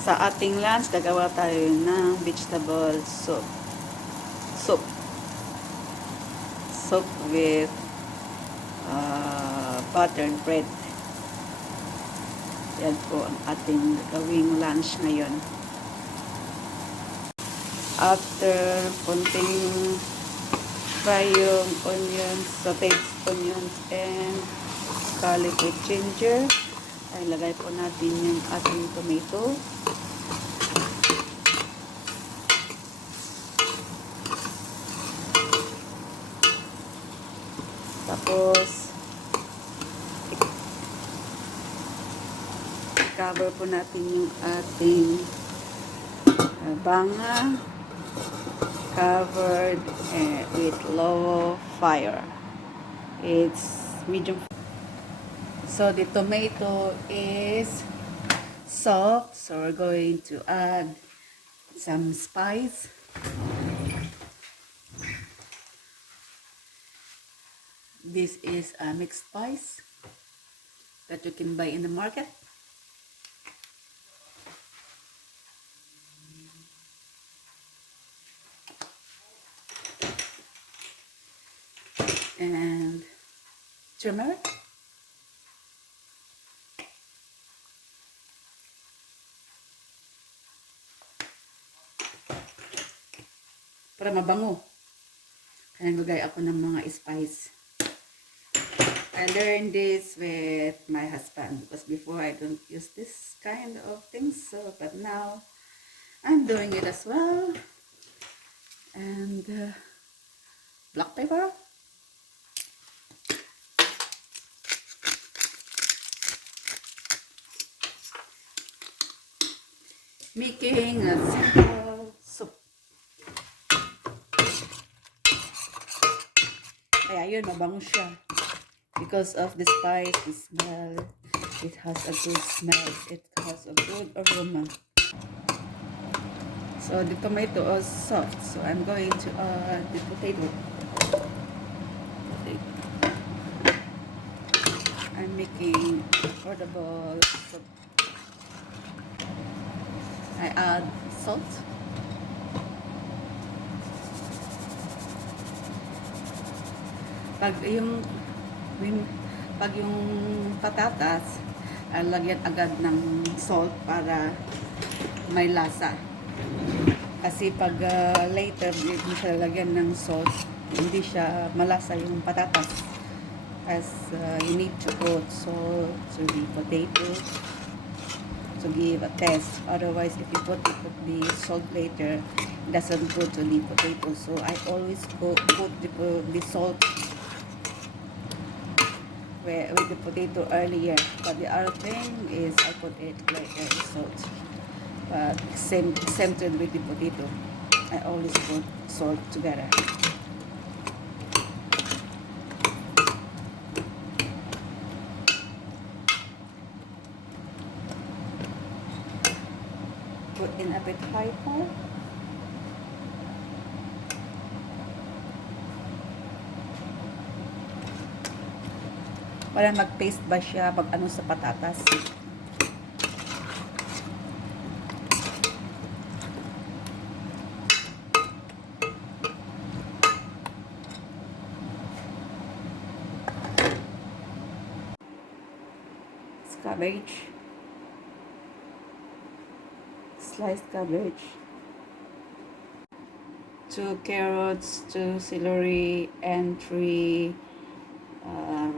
Sa ating lunch, gagawa tayo ng vegetable soup. Soup. Soup with buttered bread. Yan po ang ating gawing lunch ngayon. After konting fry yung onions, sauteed onions and garlic with ginger, ay lagay po natin yung ating tomato. Tapos cover po natin yung ating banga, covered with low fire. It's medium. So the tomato is soft, so we're going to add some spice. This is a mixed spice that you can buy in the market. And turmeric. Para mabango. Kaya naglagay ako ng mga spice. I learned this with my husband because before I don't use this kind of things. So, but now I'm doing it as well. And black pepper. Making a simple soup. Kaya yun, mabango siya. Because of the spice, the smell, it has a good smell. It has a good aroma. So the tomato is soft. So I'm going to add the potato. I'm making affordable soup. I add salt. Pag yung patatas, lagyan agad ng salt para may lasa. Kasi pag later hindi siya lagyan ng salt, hindi siya malasa yung patatas. As you need to put salt to the potato to give a taste. Otherwise, if you put the salt later, it doesn't go to the potato. So I always put the salt with the potato earlier. But the other thing is I put it later, the salt. But same thing with the potato. I always put salt together. Put in a bit high fire. Para mag-paste ba siya pag ano sa patatas. Cabbage. Sliced cabbage. 2 carrots, 2 celery, and 3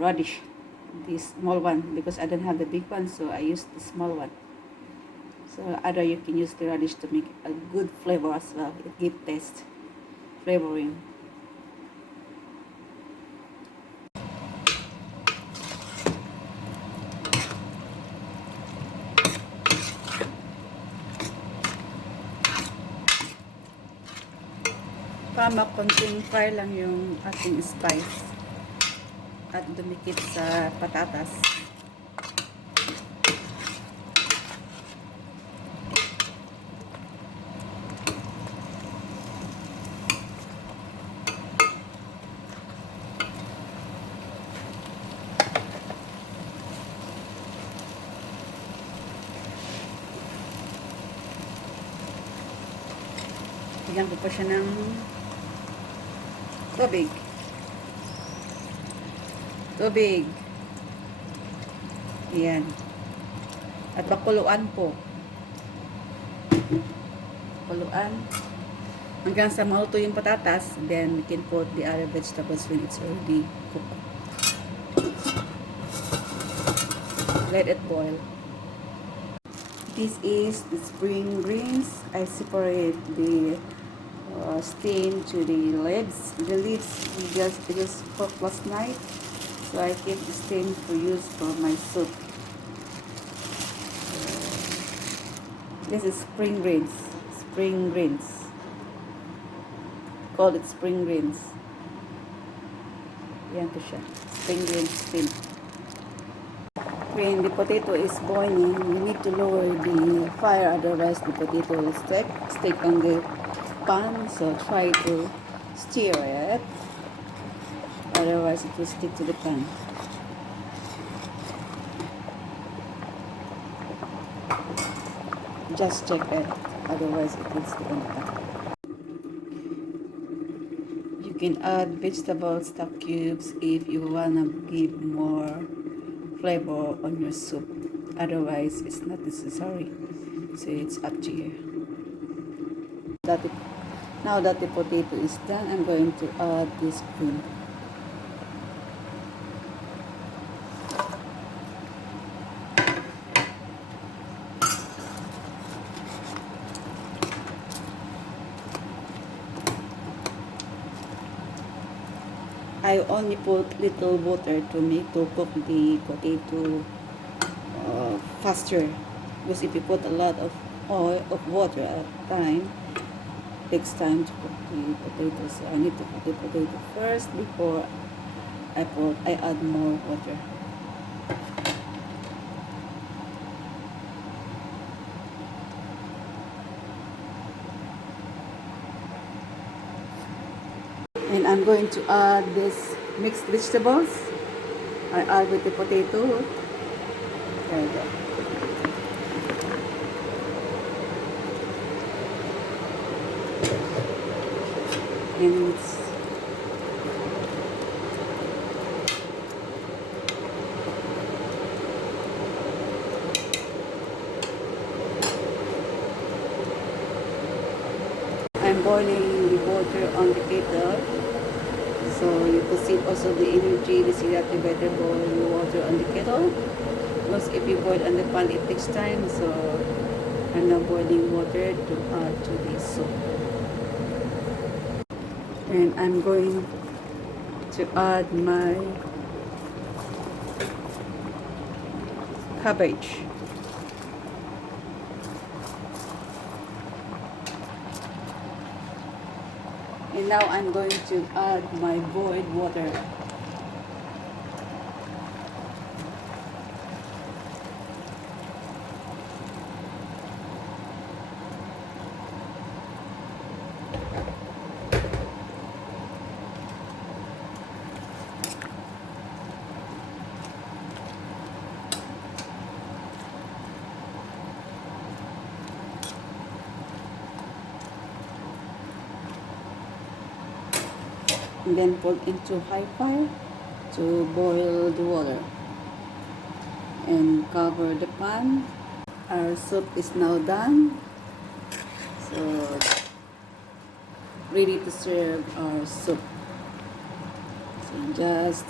raddish. This small one because I don't have the big one, so I use the small one. So either you can use the radish to make a good flavor as well. It gives taste, flavoring. Tama, konting fry lang yung ating spice at dumikit sa patatas. Bigyan ko pa siya ng tubig. Tubig. Ayan. At pakuluan po. Pakuluan. Hanggang sa maluto yung patatas, then we can put the other vegetables when it's already cooked. Let it boil. This is the spring greens. I separate the stem to the leaves. The leaves it is cooked last night, so I keep the stem for use for my soup. This is spring greens. Spring greens. Call it spring greens. Yan po siya. Spring greens stem. When the potato is boiling, you need to lower the fire, otherwise the potato will stick on the pan. So try to stir it, otherwise it will stick to the pan. Just check it, otherwise it will stick on the pan. You can add vegetable stock cubes if you wanna give more flavor on your soup, otherwise it's not necessary, so it's up to you. Now that the potato is done, I'm going to add this cream. I only put little water to cook the potato faster, because if you put a lot of water at a time, it takes time to cook the potato. So I need to cook the potato first before I add more water. And I'm going to add this mixed vegetables. I add with the potato. There we go. And I'm boiling the water on the kettle. So you can see also the energy, to see that you better boil the water on the kettle. Because if you boil on the pan, it takes time. So I'm now boiling water to add to the soup. And I'm going to add my cabbage. And now I'm going to add my boiled water. And then put into high fire to boil the water and cover the pan. Our soup is now done, so ready to serve our soup. So just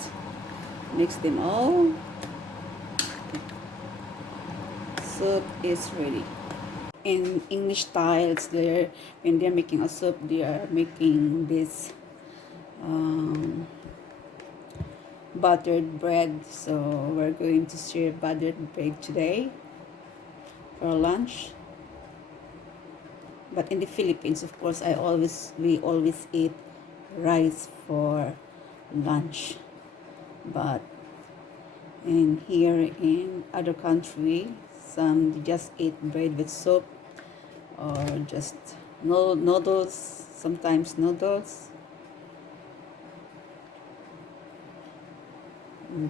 mix them all. Soup is ready. In English style, it's there when they're making a soup, they are making this buttered bread. So we're going to serve buttered bread today for lunch. But in the Philippines, of course, we always eat rice for lunch. But in here in other country, some just eat bread with soup or just noodles, sometimes noodles. And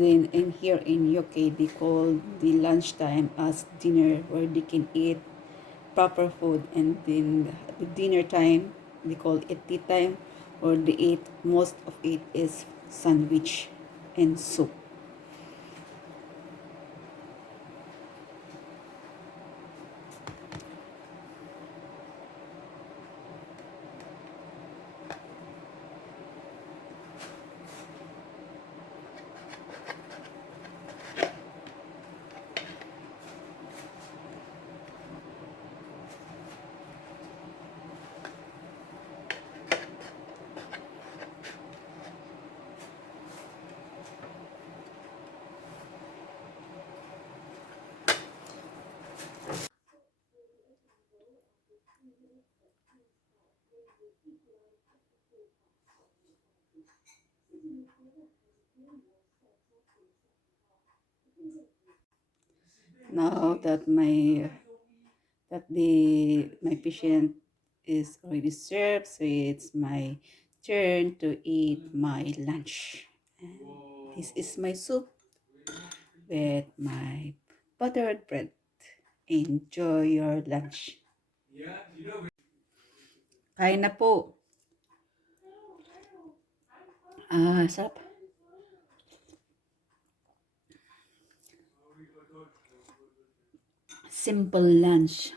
then in here in UK, they call the lunchtime as dinner, where they can eat proper food. And then the dinner time, they call it tea time, or they eat, most of it is sandwich and soup. Now that my patient is already served, so it's my turn to eat my lunch. And this is my soup with my buttered bread. Enjoy your lunch. Kain na po. Sarap. Simple lunch.